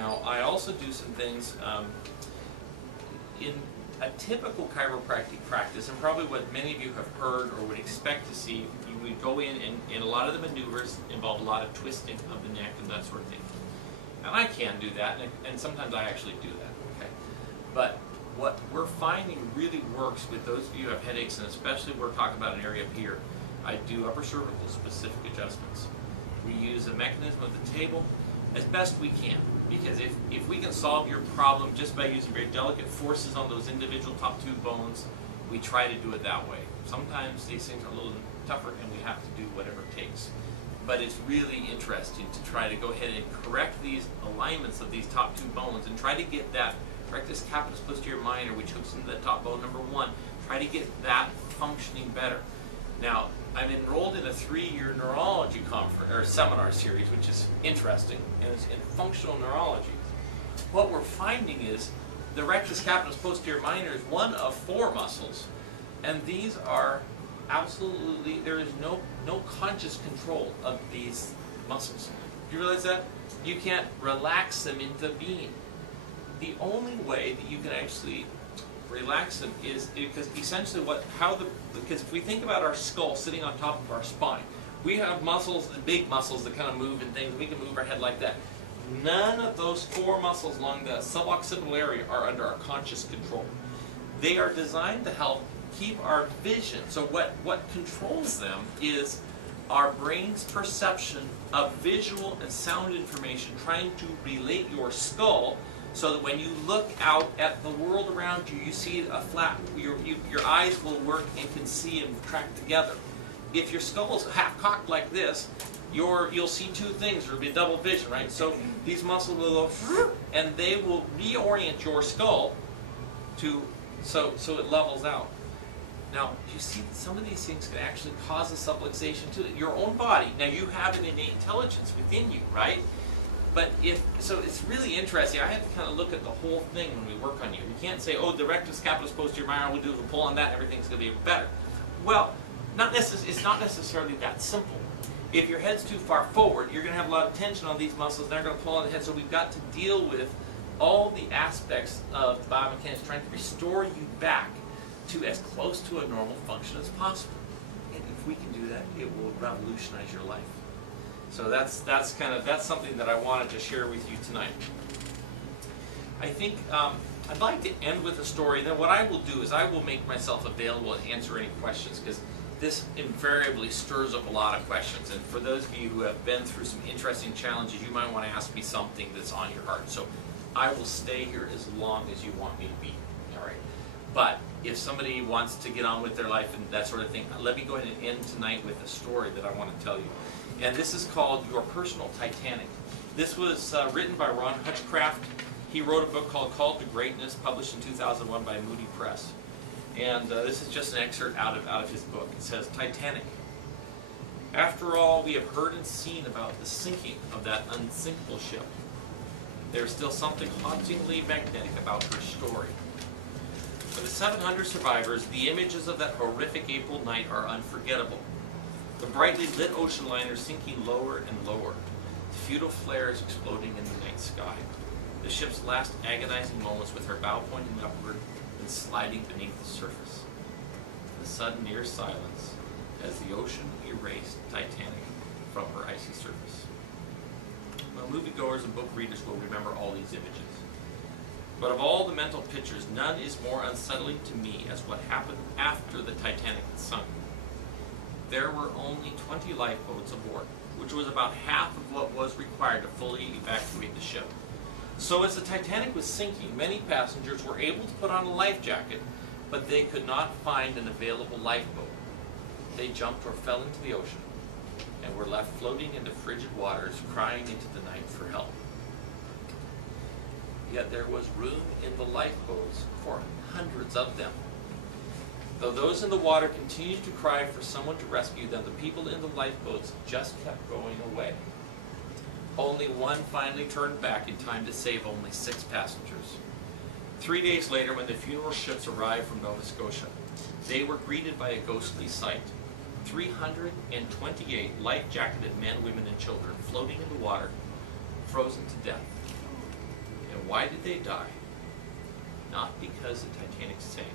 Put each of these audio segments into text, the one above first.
Now, I also do some things in a typical chiropractic practice, and probably what many of you have heard or would expect to see. You would go in, and a lot of the maneuvers involve a lot of twisting of the neck and that sort of thing. And I can do that, and sometimes I actually do that, okay? But what we're finding really works with those of you who have headaches, and especially we're talking about an area up here, I do upper cervical specific adjustments. We use a mechanism of the table as best we can, because if we can solve your problem just by using very delicate forces on those individual top two bones, we try to do it that way. Sometimes these things are a little tougher and we have to do whatever it takes. But it's really interesting to try to go ahead and correct these alignments of these top two bones and try to get that rectus capitis posterior minor, which hooks into the top bone number 1, try to get that functioning better. Now, I'm enrolled in a 3-year neurology conference or seminar series, which is interesting, and it's in functional neurology. What we're finding is the rectus capitis posterior minor is one of 4 muscles, and these are absolutely, there is no conscious control of these muscles. Do you realize that? You can't relax them into being. The only way that you can actually relax them is because essentially because if we think about our skull sitting on top of our spine, we have muscles, the big muscles that kind of move and things, we can move our head like that. None of those 4 muscles along the suboccipital area are under our conscious control. They are designed to help keep our vision. So what controls them is our brain's perception of visual and sound information, trying to relate your skull so that when you look out at the world around you, you see a flat, your eyes will work and can see and track together. If your skull is half cocked like this, you'll see 2 things. There'll be a double vision, right? So these muscles will go, and they will reorient your skull so it levels out. Now, you see that some of these things can actually cause a subluxation to your own body. Now, you have an innate intelligence within you, right? But so it's really interesting. I have to kind of look at the whole thing when we work on you. We can't say, oh, the rectus capitis posterior minor, we'll do a pull on that, everything's going to be better. Well, it's not necessarily that simple. If your head's too far forward, you're going to have a lot of tension on these muscles, they're going to pull on the head, so we've got to deal with all the aspects of biomechanics trying to restore you back to as close to a normal function as possible. And if we can do that, it will revolutionize your life. So that's something that I wanted to share with you tonight. I think I'd like to end with a story. Then what I will do is I will make myself available and answer any questions, because this invariably stirs up a lot of questions. And for those of you who have been through some interesting challenges, you might want to ask me something that's on your heart. So I will stay here as long as you want me to be. All right. But if somebody wants to get on with their life and that sort of thing, let me go ahead and end tonight with a story that I want to tell you. And this is called Your Personal Titanic. This was written by Ron Hutchcraft. He wrote a book called Called to Greatness, published in 2001 by Moody Press. And this is just an excerpt out of his book. It says, Titanic. After all we have heard and seen about the sinking of that unsinkable ship, there is still something hauntingly magnetic about her story. For the 700 survivors, the images of that horrific April night are unforgettable. The brightly lit ocean liner sinking lower and lower, the futile flares exploding in the night sky, the ship's last agonizing moments with her bow pointing upward and sliding beneath the surface, the sudden near silence as the ocean erased Titanic from her icy surface. Well, moviegoers and book readers will remember all these images. But of all the mental pictures, none is more unsettling to me as what happened after the Titanic had sunk. There were only 20 lifeboats aboard, which was about half of what was required to fully evacuate the ship. So as the Titanic was sinking, many passengers were able to put on a life jacket, but they could not find an available lifeboat. They jumped or fell into the ocean and were left floating into frigid waters, crying into the night for help. Yet there was room in the lifeboats for hundreds of them. Though those in the water continued to cry for someone to rescue them, the people in the lifeboats just kept going away. Only one finally turned back in time to save only 6 passengers. 3 days later, when the funeral ships arrived from Nova Scotia, they were greeted by a ghostly sight. 328 life-jacketed men, women, and children floating in the water, frozen to death. Why did they die? Not because the Titanic sank,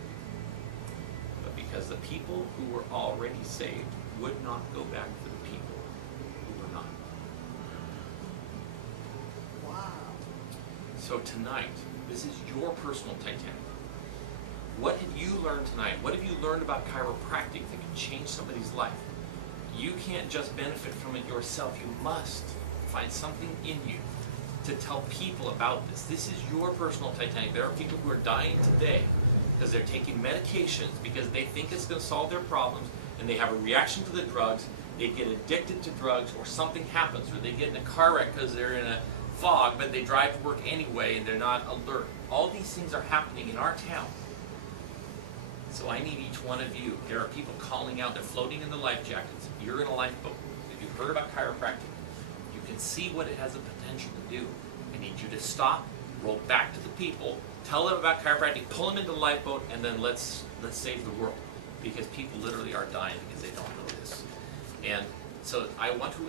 but because the people who were already saved would not go back to the people who were not. Wow. So tonight, this is your personal Titanic. What have you learned tonight? What have you learned about chiropractic that can change somebody's life? You can't just benefit from it yourself. You must find something in you to tell people about this. This is your personal Titanic. There are people who are dying today because they're taking medications because they think it's going to solve their problems, and they have a reaction to the drugs. They get addicted to drugs, or something happens, or they get in a car wreck because they're in a fog, but they drive to work anyway and they're not alert. All these things are happening in our town. So I need each one of you. There are people calling out, they're floating in the life jackets. You're in a lifeboat. If you've heard about chiropractic, you can see what it has the potential to do. I need you to stop, roll back to the people, tell them about chiropractic, pull them into the lifeboat, and then let's save the world. Because people literally are dying because they don't know this. And so I want to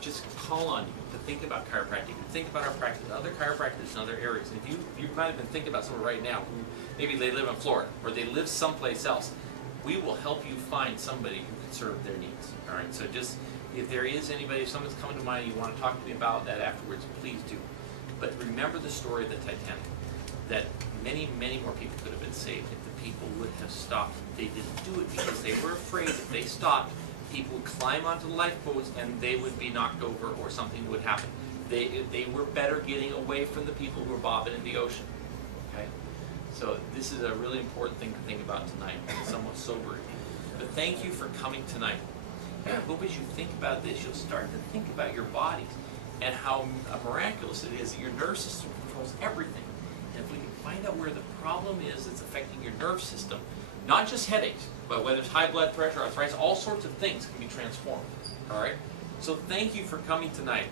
just call on you to think about chiropractic, to think about our practice, other chiropractors in other areas. And if you might have been thinking about someone right now who maybe they live in Florida or they live someplace else, we will help you find somebody who can serve their needs. All right. So just if there is anybody, if someone's coming to mind, you want to talk to me about that afterwards, please do. But remember the story of the Titanic. That many, many more people could have been saved if the people would have stopped. They didn't do it because they were afraid if they stopped, people would climb onto the lifeboats and they would be knocked over or something would happen. They were better getting away from the people who were bobbing in the ocean. Okay? So this is a really important thing to think about tonight, somewhat sobering. But thank you for coming tonight. And I hope as you think about this, you'll start to think about your bodies and how miraculous it is that your nerve system controls everything. And if we can find out where the problem is that's affecting your nerve system, not just headaches, but whether it's high blood pressure, arthritis, all sorts of things can be transformed. All right? So thank you for coming tonight.